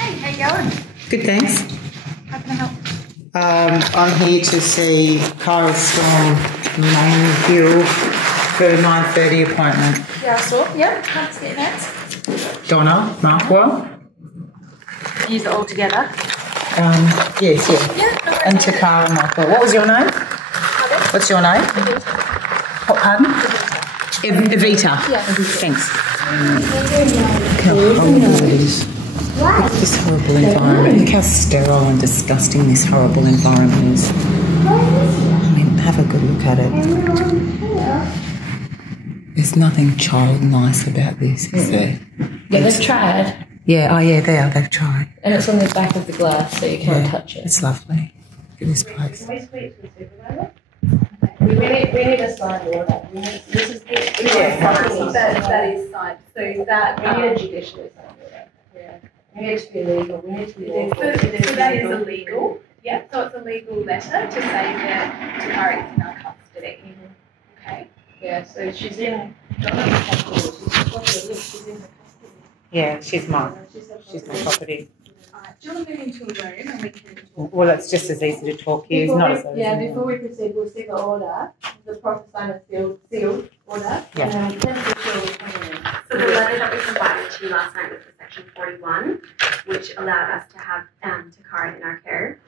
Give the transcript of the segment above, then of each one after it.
Hey, how you going? Good, thanks. How can I help? I'm here to see Kyle Storm Main Hill for a 9:30 appointment. Yeah, I saw. Yeah, let's get next. Donna Markwell. Use it all together. Yes, yeah. Yeah, no worries. And Takara Markwell. What was your name? Pardon? What's your name? What, pardon? Evita. Yeah. Thanks. Look how horrible it is. Look at this horrible environment. Look how sterile and disgusting this horrible environment is. I mean, have a good look at it. There's nothing child nice about this, is there? Yeah, they've tried. Yeah, oh yeah, they've tried. And it's on the back of the glass, so you can't touch it. It's lovely. Look at this place. Can we speak to the supervisor? We need a signed order. This is that is signed. So that we need a judicially signed order. Yeah. We need it to be legal. We need to be lawful. So that is illegal. Yeah. So it's a legal letter to say that Takara is in our custody. Okay. Yeah. So she's in. She's in the custody. Yeah, she's mine. She's my property. Do you want to move into a room and we can talk? Well, it's just as easy to talk here. It's not as easy. Before we proceed, we'll see the order, the proper sign and sealed order. Yeah. And then we can issue So the letter that we provided to you last night was for Section 41, which allowed us to have Takara in our care.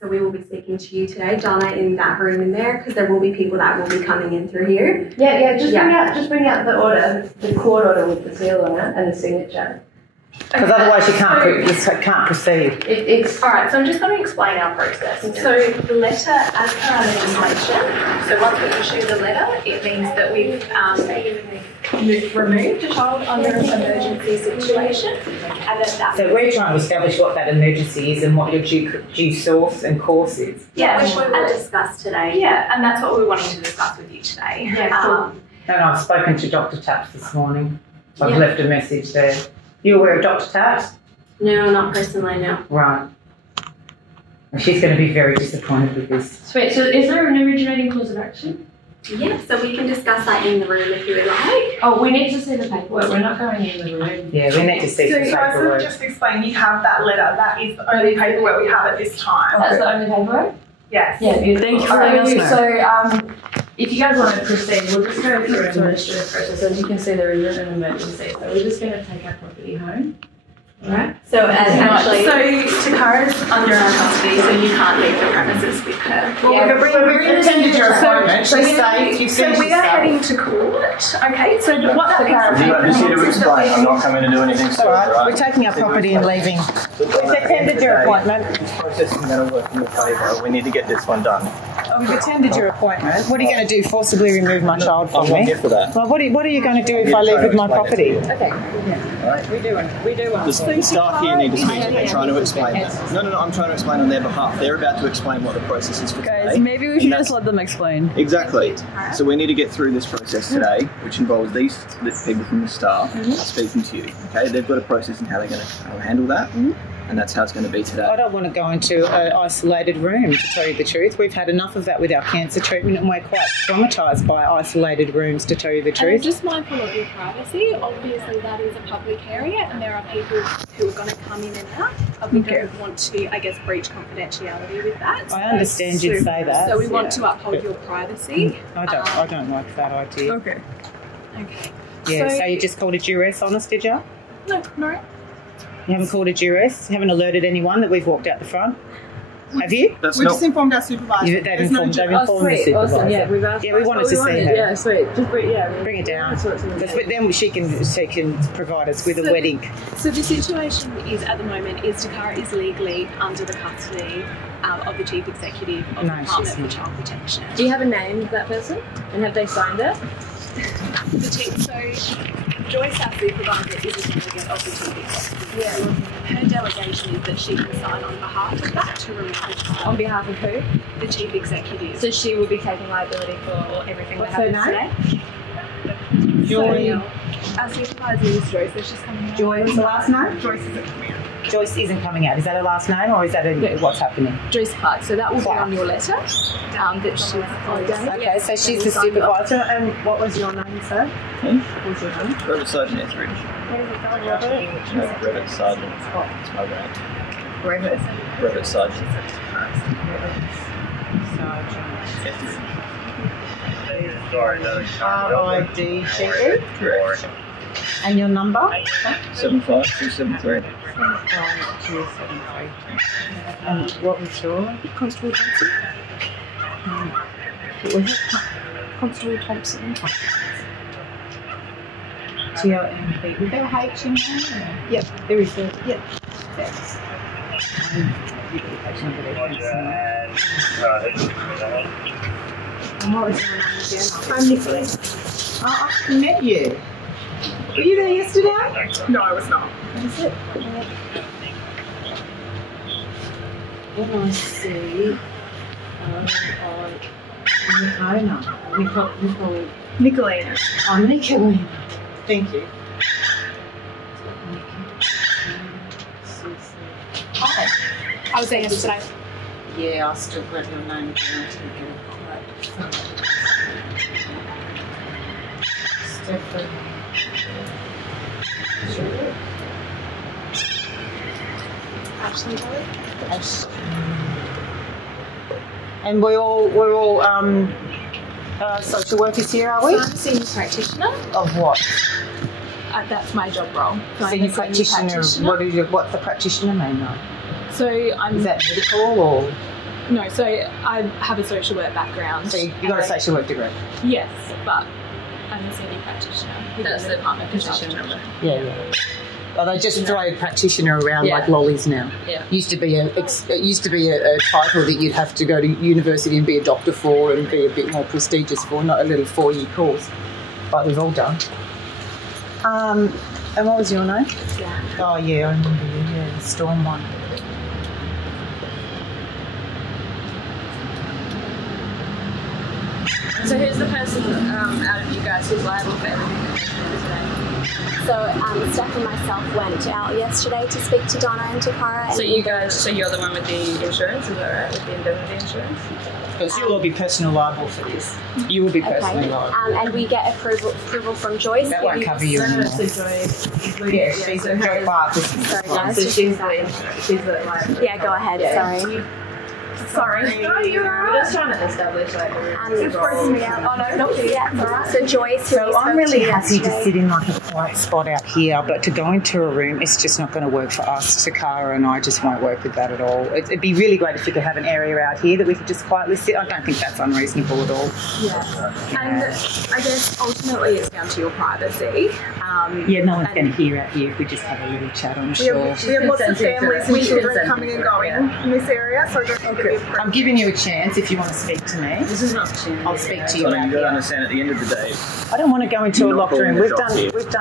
So we will be speaking to you today, Donna, in that room in there, because there will be people that will be coming in through here. Yeah. Just bring out the order, the court order with the seal on it and the signature. Because otherwise you can't proceed. It's All right, so I'm just going to explain our process. So the letter, as per our legislation, so once we issue the letter, it means that we've removed a child under an emergency situation, and that's So we're trying to establish what that emergency is and what your due source and course is. Yeah, which we will discuss today. Yeah, and that's what we were wanting to discuss with you today. Yeah, cool. And I've spoken to Dr. Taps this morning. I've left a message there. You aware of Dr. Taps? No, not personally, no. Right. And she's going to be very disappointed with this. Sweet, so is there an originating cause of action? Yeah, so we can discuss that in the room if you would like. Oh, we need to see the paperwork. We're not going in the room. Yeah, we need to see some So guys, paperwork. just explain, you have that letter. That is the only paperwork we have at this time. That's the only paperwork? Yes. Yeah, beautiful. Thank you for letting us know. So, if you guys want to proceed, we'll just go through an administrative process. As you can see, there is an emergency. So we're just going to take our property home. Alright? So actually, So Takara's under our custody, so you can't leave the premises with her. Well, we've attended your appointment. She's safe. You've seen So we she's are safe. heading to court. Okay, so what that I'm just here to explain. I'm not coming to do anything. All right, we're taking our property and leaving. We've attended your appointment. This process is going to work in your favour. We need to get this one done. We've attended your appointment. What are you going to do? Forcibly remove my child from I'm not me? here for that. Well, what are you going to do if I leave with my property? Okay. We do one. The staff here need to speak to me. I'm trying to explain that. No, I'm trying to explain on their behalf. They're about to explain what the process is for Guys, today. maybe we should just let them explain. Exactly. So we need to get through this process today, which involves these people from the staff speaking to you. Okay, they've got a process in how they're going to handle that, and that's how it's going to be today. I don't want to go into an isolated room, to tell you the truth. We've had enough of that with our cancer treatment, and we're quite traumatised by isolated rooms, to tell you the And truth. just mindful of your privacy. Obviously, that is a public area, and there are people who are going to come in and out. We don't want to, I guess, breach confidentiality with that. I understand you'd say that. So we want to uphold your privacy. I don't like that idea. Okay. Okay. Yeah, so you just called a duress on us, did you? No. You haven't called a duress? You haven't alerted anyone that we've walked out the front? Have you? That's We not. just informed our supervisor. They've informed the Sweet, supervisor. awesome. Yeah, we've asked. Yeah, we wanted to see her. Yeah, sweet. Just bring Bring it down. That's what's in the Because case. then she can provide us with a wedding. So the situation is, at the moment, is Takara is legally under the custody of the Chief Executive of the No, she's Department for not. Child Protection. Do you have a name of that person? And have they signed it? So Joyce, our supervisor, is a delegate of the Chief Executive. Her delegation is that she can sign on behalf of that to remove the child. On behalf of who? The Chief Executive. So she will be taking liability for everything What's that her happens name? today? Joy. Our supervisor is Joyce, so she's coming out. Joy was the last name? Joyce is at Joyce isn't coming out. Is that her last name or is that what's happening? Joyce Clark. So that will be on your letter that she's holiday. Okay, so she's the supervisor. And what was your name, sir? What was your name? Brevet Sergeant Etheridge. Where is it going, Robert? No, Brevet Sergeant. It's my brand. Brevet Sergeant. Etheridge. R-I-D-C-E? Correct. And your number? 75273. 75273. And what was your? Constable Thompson. What was it? Constable Thompson. T-O-M-P. Was there a H in there? Yep, there is a. Yep. Thanks. And what was your name again? I'm Nicholas. Oh, I met you. Were you there yesterday? No, I was not. What is it? When I see Nicolina. Oh, Nicolina. Thank you. Hi. I was there yesterday. Yeah, I still got your name. Stephen. Ashley. And we're all social workers here, are we? So I'm a senior practitioner. Of what? That's my job role. So I'm Senior a practitioner. What's the practitioner mean, though? So I'm. Is that medical or? No, so I have a social work background. So you got a social work degree? Yes, but I'm a senior practitioner. That's the department position. Yeah. Oh, they just throw practitioner around like lollies now. Yeah. Used to be a title that you'd have to go to university and be a doctor for and be a bit more prestigious for, not a little 4-year course. But we've all done. And what was your name? Yeah. Oh yeah, I remember you. Yeah, the Storm one. So who's the person out of you guys who's liable for everything that happened today? So Steph and myself went out yesterday to speak to Donna and Takara. So you're the one with the insurance, is that right? With the indemnity insurance? Because you will be personally liable for this. You will be personally liable. And we get approval from Joyce. That won't cover you anymore. Yeah, she's a Joy Clark. Sorry guys. So she's the Yeah, go ahead. Sorry. Sorry. No, we're just trying to establish like So Joyce. So I'm really happy to sit in like a quiet spot out here, but to go into a room, it's just not going to work for us. Takara and I just won't work with that at all. It'd be really great if we could have an area out here that we could just quietly sit. I don't think that's unreasonable at all. Yeah. And I guess ultimately it's down to your privacy. Yeah, no one's going to hear out here if we just have a little chat, I'm sure. We have lots of families and children coming and going in this area, so I don't think it'd be I'm giving you a chance if you want to speak to me. This is an opportunity. I'll speak to you. So out you've got to here. understand at the end of the day, I don't want to go into a locked room. We've done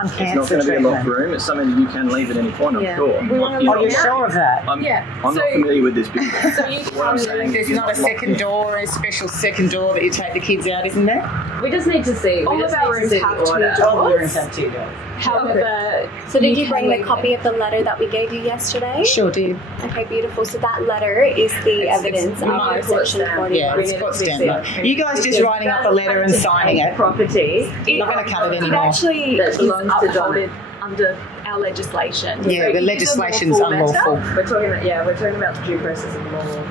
cancer it's not going to treatment. be a locked room. It's something that you can leave at any point, I'm sure. Are you sure of that? I'm not familiar with this business. So you What I'm saying There's is not a second door, a special second door that you take the kids out, isn't there? we just need to see. all We of just our need to rooms see have the 2 order. All the doors. rooms have 2 doors. However, So did you can bring the leave copy it. of the letter that we gave you yesterday? Sure did. Okay, beautiful. So that letter is the evidence of our section 41. Yeah, it's got stamped. You guys just writing up a letter and signing it. Property. Not going to cut it It anymore. actually That is belongs to upheld under our legislation. Yeah, So the it is a legislation's lawful matter. unlawful. We're talking about the due process of law.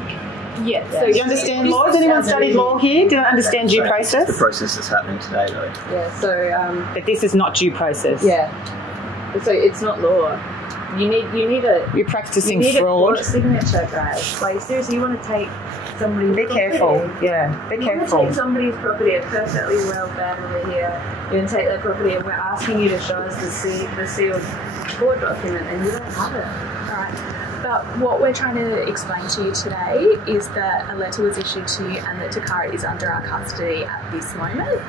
Yeah. So Do you understand law? Has anyone studied law here? Do you understand due the process? process that's happening today, though. Yeah, so But this is not due process. so it's not law. You need You're practicing a fraud. court signature, guys. Like seriously, you want to take somebody's Be careful. property? Yeah, be You want to careful. take somebody's property, a perfectly well family here. You're going to take their property, and we're asking you to show us the sealed court document, and you don't have it. Right. But what we're trying to explain to you today is that a letter was issued to you and that Takara is under our custody at this moment.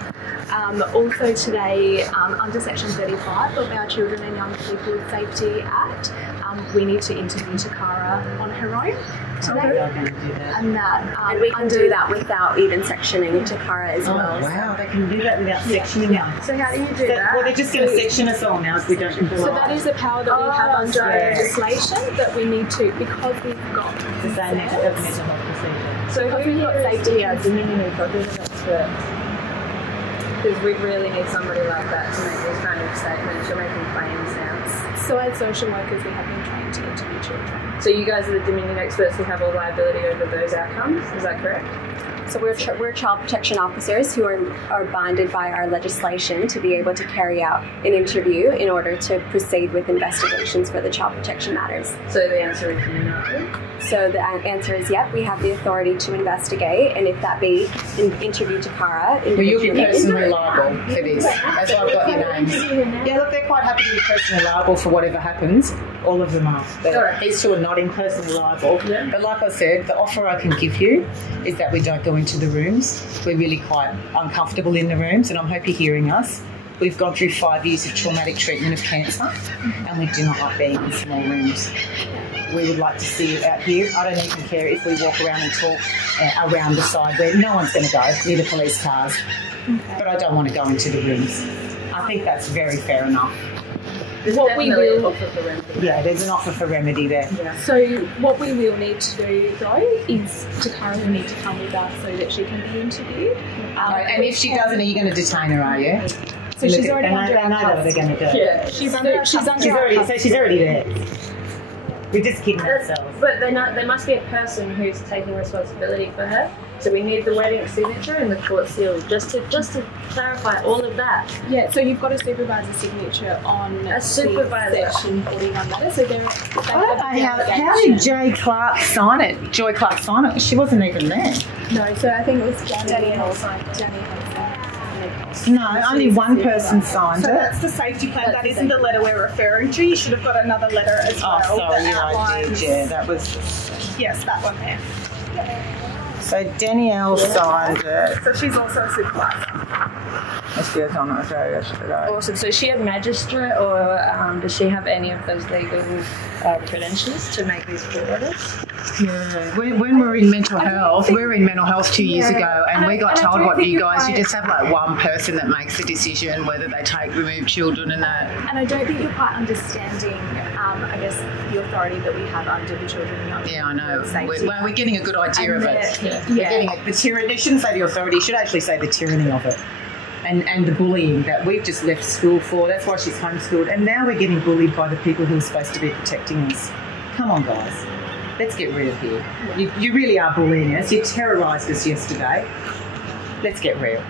Also today, under Section 35 of our Children and Young People Safety Act, we need to interview Takara on her own today. And that And we can do that without even sectioning Takara as well. Wow, they can do that without sectioning us. So how do you do that? Well, they're just going to section us all now if we don't comply. So that is a power that we have under legislation that we need to, because we've got the same mental health procedure. So who here safety as Dominion procurement experts? Because we really need somebody like that to make these kind of statements. You're making claims now. So as social workers, we have been trained to interview children. So you guys are the Dominion experts who have all liability over those outcomes. Is that correct? So we're child protection officers who are binded by our legislation to be able to carry out an interview in order to proceed with investigations for the child protection matters. So the answer is no. So the answer is yep, we have the authority to investigate, and if that be interview Takara. Well, you'll be personally liable for this. That's why I've got your names. Yeah, look, they're quite happy to be personally liable for whatever happens. All of them are. These two are not in personally liable. Yeah. But like I said, the offer I can give you is that we don't go into the rooms. We're really quite uncomfortable in the rooms, and I hope you're hearing us. We've gone through 5 years of traumatic treatment of cancer, and we do not like being in small rooms. We would like to see you out here. I don't even care if we walk around and talk around the side where no one's going to go, near the police cars. But I don't want to go into the rooms. I think that's very fair enough. There's what we will offer for remedy. Yeah, there's an offer for remedy there. Yeah. So what we will need to do though is Takara will need to come with us so that she can be interviewed. And if she doesn't, are you going to detain her, are you? So she's already under I know what they're going to do. Yeah. she's already there. We're just kidding ourselves. But there must be a person who's taking responsibility for her. So we need the wedding signature and the court seal, just to clarify all of that. Yeah, so you've got a supervisor signature on A supervisor. Section 41 letter. So there. I don't know how did Joy Clark sign it? She wasn't even there. No, so I think it was Danny No, only one person signed So it. that's the safety plan. That isn't the letter we're referring to. You should have got another letter as well. Oh, sorry, that I outlines, did. Yeah, that was. Yes, that one there. So Danielle signed it. So she's also a supervisor. She was on Australia yesterday. Awesome. So is she a magistrate, or does she have any of those legal credentials to make these court orders? Yeah. When we're in mental health, we were in mental health 2 years ago, and we got told what you guys, you just have like one person that makes the decision whether they remove children and that. And I don't think you're quite understanding, I guess, the authority that we have under the Children and Young. Yeah, I know. Safety. We're getting a good idea of it. Yeah. We're getting the tyranny. They shouldn't say the authority. You should actually say the tyranny of it. And the bullying that we've just left school for. That's why she's homeschooled. And now we're getting bullied by the people who are supposed to be protecting us. Come on, guys. Let's get real here. You really are bullying us. You terrorised us yesterday. Let's get real.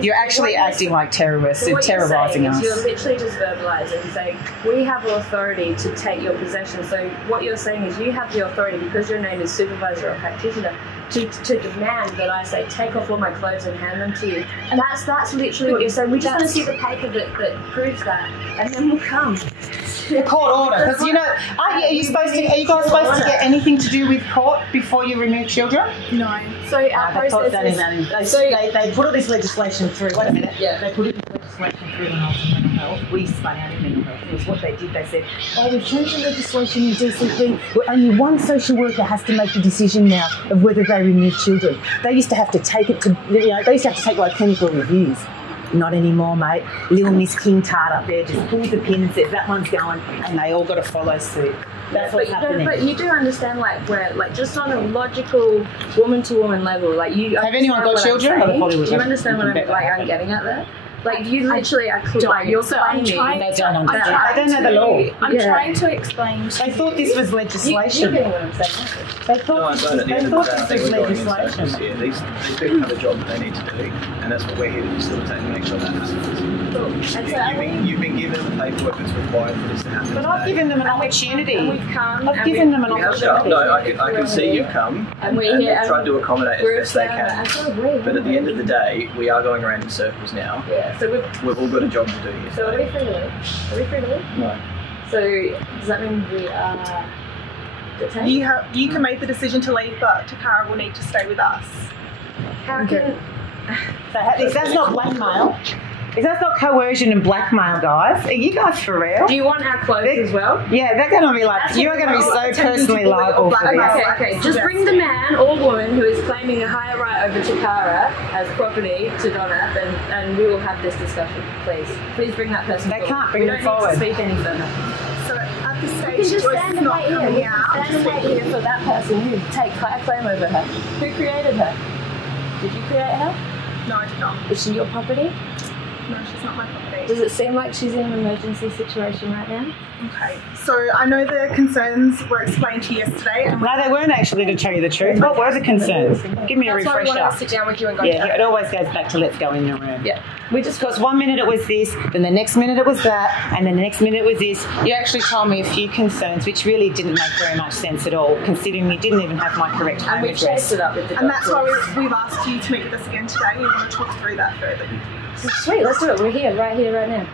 You're actually acting like terrorists and terrorising us. You're literally just verbalising, saying, we have authority to take your possession. So what you're saying is you have the authority, because your name is supervisor or practitioner, to demand that I say, take off all my clothes and hand them to you. And that's literally what you're saying. We just want to see the paper that proves that, and then we'll come. A court order, because are you guys supposed to get anything to do with court before you remove children? No. So our process They put all this legislation through. Wait a minute. Yeah. They put this legislation through when I was in mental health. We spun out in mental health. It was what they did. They said, we've changed the legislation in DCP. Only one social worker has to make the decision now of whether they remove children. They used to have to take it to, they used to have to take like clinical reviews. Not anymore, mate. Little Miss King Tart up there just pulls the pin and says that one's going, and they all got to follow suit. That's what's happening. But you do understand, just on a logical woman-to-woman level, you have anyone got children? Do you understand what I'm getting at there? You literally are you're claiming they don't understand. They don't know the law. I'm trying to explain. They thought this was legislation. You get what I'm saying. They thought this was legislation. These people have a job that they need to do, and that's what we're here to facilitate and make sure that happens. You've been given the paperwork that's required for this to happen. But I've given them an opportunity. We've come. I've given them an opportunity. No, I can see you've come, and we've tried to accommodate as best they can. But at the end of the day, we are going around in circles now. Yeah. So we've all got a job to do here. So are we free to leave? Are we free to leave? No. So does that mean we are detained? You can make the decision to leave, but Takara will need to stay with us. How can... So if that's not blackmail, Is that not coercion and blackmail, guys? Are you guys for real? Do you want our clothes as well? Yeah, they're going to be like, you are going to be so personally liable for this. Okay. Just bring the man or woman who is claiming a higher right over Takara as property to Donna, and we will have this discussion, please. Please bring that person They forward. can't bring them forward. We don't need to speak any further. So at this You stage, can just Joyce stand is and not wait here. coming out. Stand and wait here for that person who take higher claim over her. Who created her? Did you create her? No, I did not. Is she your property? No, she's not my property. Does it seem like she's in an emergency situation right now? Okay. So I know the concerns were explained to you yesterday. And No, they weren't actually, to tell you the truth. What were the concerns? Give me a that's why we refresher. wanted to sit down with you and go Yeah, through it always goes back to let's go in the room. Yeah. We just, because 1 minute it was this, then the next minute it was that, and then the next minute it was this. You actually told me a few concerns which really didn't make very much sense at all, considering you didn't even have my correct home And we address. chased it up with the And that's why doctors. we've asked you to meet with us again today. We want to talk through that further with you. Sweet, let's do it. We're here, right now.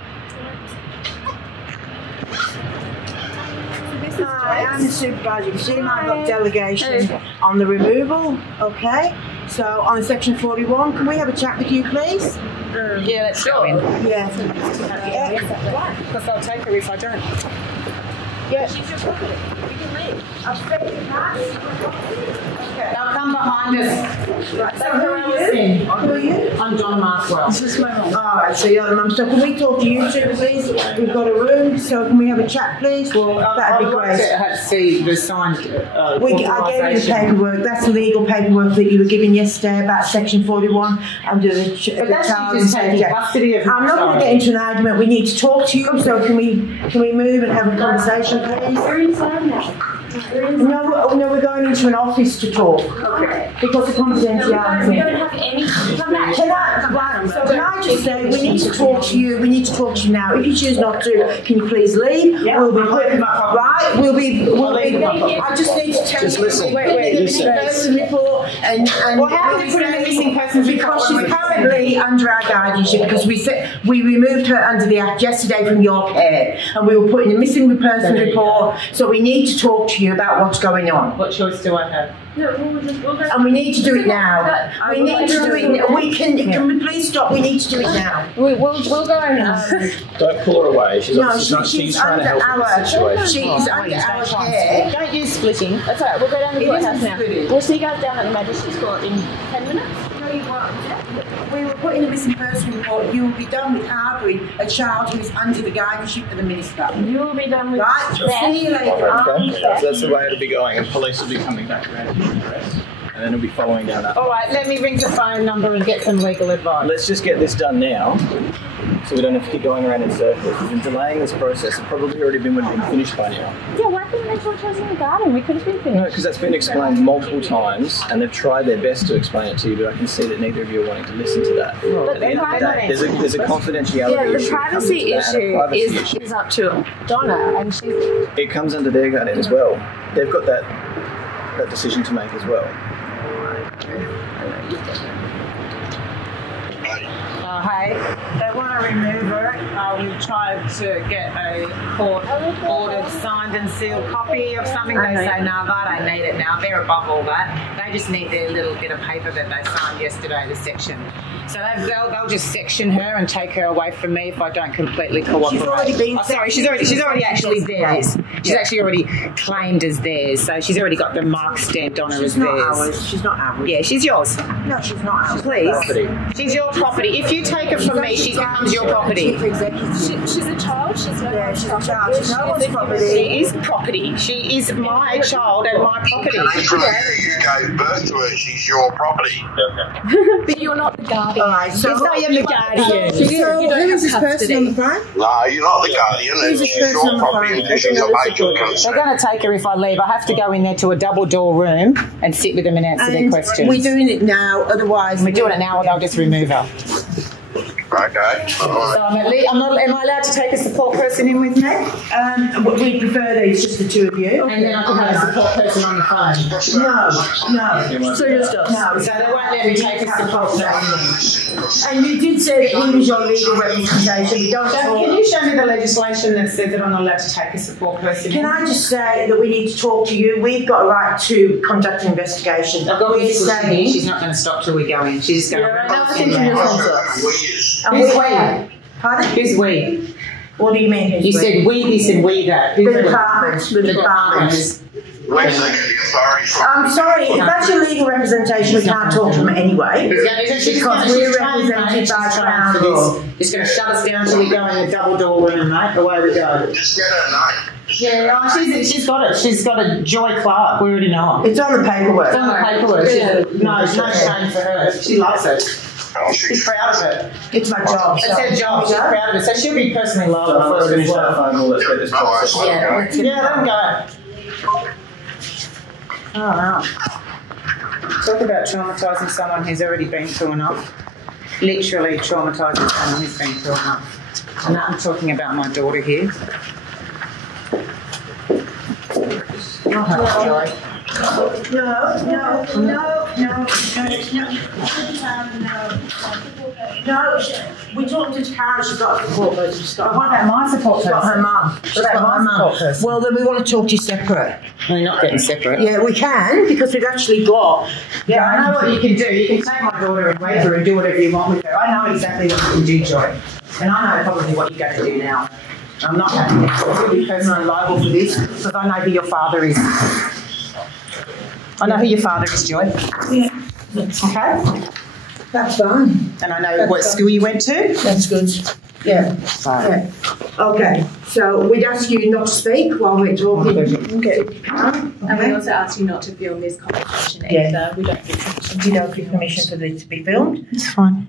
Hi, I'm the supervisor. You see, I've got delegation on the removal. Okay. So on section 41, can we have a chat with you, please? Yeah, let's go in. Yeah. Because I'll take her if I don't. Yeah. She's your property. You can leave. They'll come behind us. Right. So who are you? Who are you? I'm John Markwell. This is my mum. All right. So you're the mum. So can we talk to you two, please? We've got a room. So can we have a chat, please? That'd be great. I have to see the signed I gave you the authorisation. paperwork. That's the legal paperwork that you were given yesterday about section 41 under the But child that's and just taking safety. custody of I'm not going to get into an argument. We need to talk to you. So can we move and have a conversation, please? We're inside now. No, we're going into an office to talk. Okay. Because of We confidentiality. don't have any. Come back. Can I just say, we need to talk to you. We need to talk to you now. If you choose not to, can you please leave? Yeah. We'll be putting, right? We'll be. I just need to tell Just you. listen. Wait, Listen. person report and Well, how can we put in the missing persons report? because she's currently under our guardianship because we removed her under the act yesterday from your care and we were putting a missing person report. So we need to talk to you about what's going on. What choice do I have? No, we'll go. And we need to do it now. We need to do it. Can we please stop? We need to do it now. We'll go and. Don't pull her away. She's She's trying to under help in this situation. She's under our care. Don't use splitting. That's all right. We'll go down to the courthouse now. splitting. We'll see you guys down at the magistrate's court in 10 minutes. No, you won't. We were putting a missing person report. You will be done with harbouring a child who is under the guardianship of the minister. You will be done with Right? See you later. Okay? So that's the way it'll be going, and police will be coming back around to your address, and then it'll be following down that. All right, let me ring the phone number and get some legal advice. Let's just get this done now, so we don't have to keep going around in circles. We've been delaying this process. It probably already would have been finished by now. Yeah, why couldn't they talk to us in the garden? We could have been No, finished. because that's been explained multiple times, and they've tried their best to explain it to you, but I can see that neither of you are wanting to listen to that. At the end of the day, there's a confidentiality Yeah, the issue. privacy issue is up to Donna, and she's. It comes under their guardian as well. They've got that decision to make as well. Hey, they want to remove her. We've tried to get a court-ordered, signed and sealed copy of something. They say, no, they don't need it now. They're above all that. They just need their little bit of paper that they signed yesterday, the section. So they'll just section her and take her away from me if I don't completely cooperate. She's already been sorry, she's already actually theirs. She's actually already claimed as theirs. So she's already got the mark stamped on her as She's not theirs. ours. She's not ours. Yeah, she's yours. No, she's not ours. Please. Property. She's your property. If you take her from me, she becomes your property. Chief executive. She's a child. She's no Yeah, one's she's a property. child. She's no one's property. She is property. She is my child and my property. Literally, you gave birth to her. She's your property. But you're not the guardian. All right, so It's not even the guardian. who is this person on the phone? No, you're not the guardian. Who's this She's person on your the property phone? and she's a major They're concern. going to take her if I leave. I have to go in there to a double door room and sit with them and answer their And questions. we're doing it now, otherwise We're doing it now or they'll just remove her. Okay. All right. So am I allowed to take a support person in with me? we prefer that it's just the two of you. And then I can have a support person on the phone. No. So just us. No. So they won't let me take a support person. And you did say that he was your legal representation. We don't So talk. can you show me the legislation that says that I'm not allowed to take a support person in? Can I just say that we need to talk to you? We've got a right to conduct an investigation. I've got We're Miss Bush here. saying, She's not going to stop till we go in. She's just going to I think she just wants us. We is. and Who's we- where? Pardon? Who's we? What do you mean? You said we this and we that. The department. The department. Where's the authority from? I'm sorry, if that's your legal representation, we can't talk to them anyway. Because we're represented by Crown Law. It's going to shut us down till we go in the double door room, mate. Away we go. Just get her name. Yeah, oh, she's got it. She's got a Joy Clark. We already know it. It's on the paperwork. It's on the paperwork. No shame for her. She loves it. Oh, She's proud of it. It's my job. It's her job. She's proud of it. So she'll be personally liable for it as well. There's no way. Yeah, let them go. Oh, wow. Talk about traumatising someone who's already been through enough. Literally traumatising someone who's been through enough. And I'm talking about my daughter here. Not her, Joy. No, we talked to Takara, she's got a support person. She's got What about my support person? She's got her mum. What about my support person? Well, then we want to talk to you separate. We're not getting separate. Yeah, we can, because we've actually got... Yeah, I know what you can do. You can take my daughter and wait her and do whatever you want with her. I know exactly what you can do, Joy. And I know probably what you're going to do now. I'm not having to be personally liable for this, because I know who your father is. I know who your father is, Joy. Yeah. Okay? That's fine. And I know what school you went to. That's good. Yeah. Yeah. Okay. So we'd ask you not to speak while we're talking. Okay. And we also ask you not to film this conversation either. We don't give permission. You don't give permission for this to be filmed. It's fine.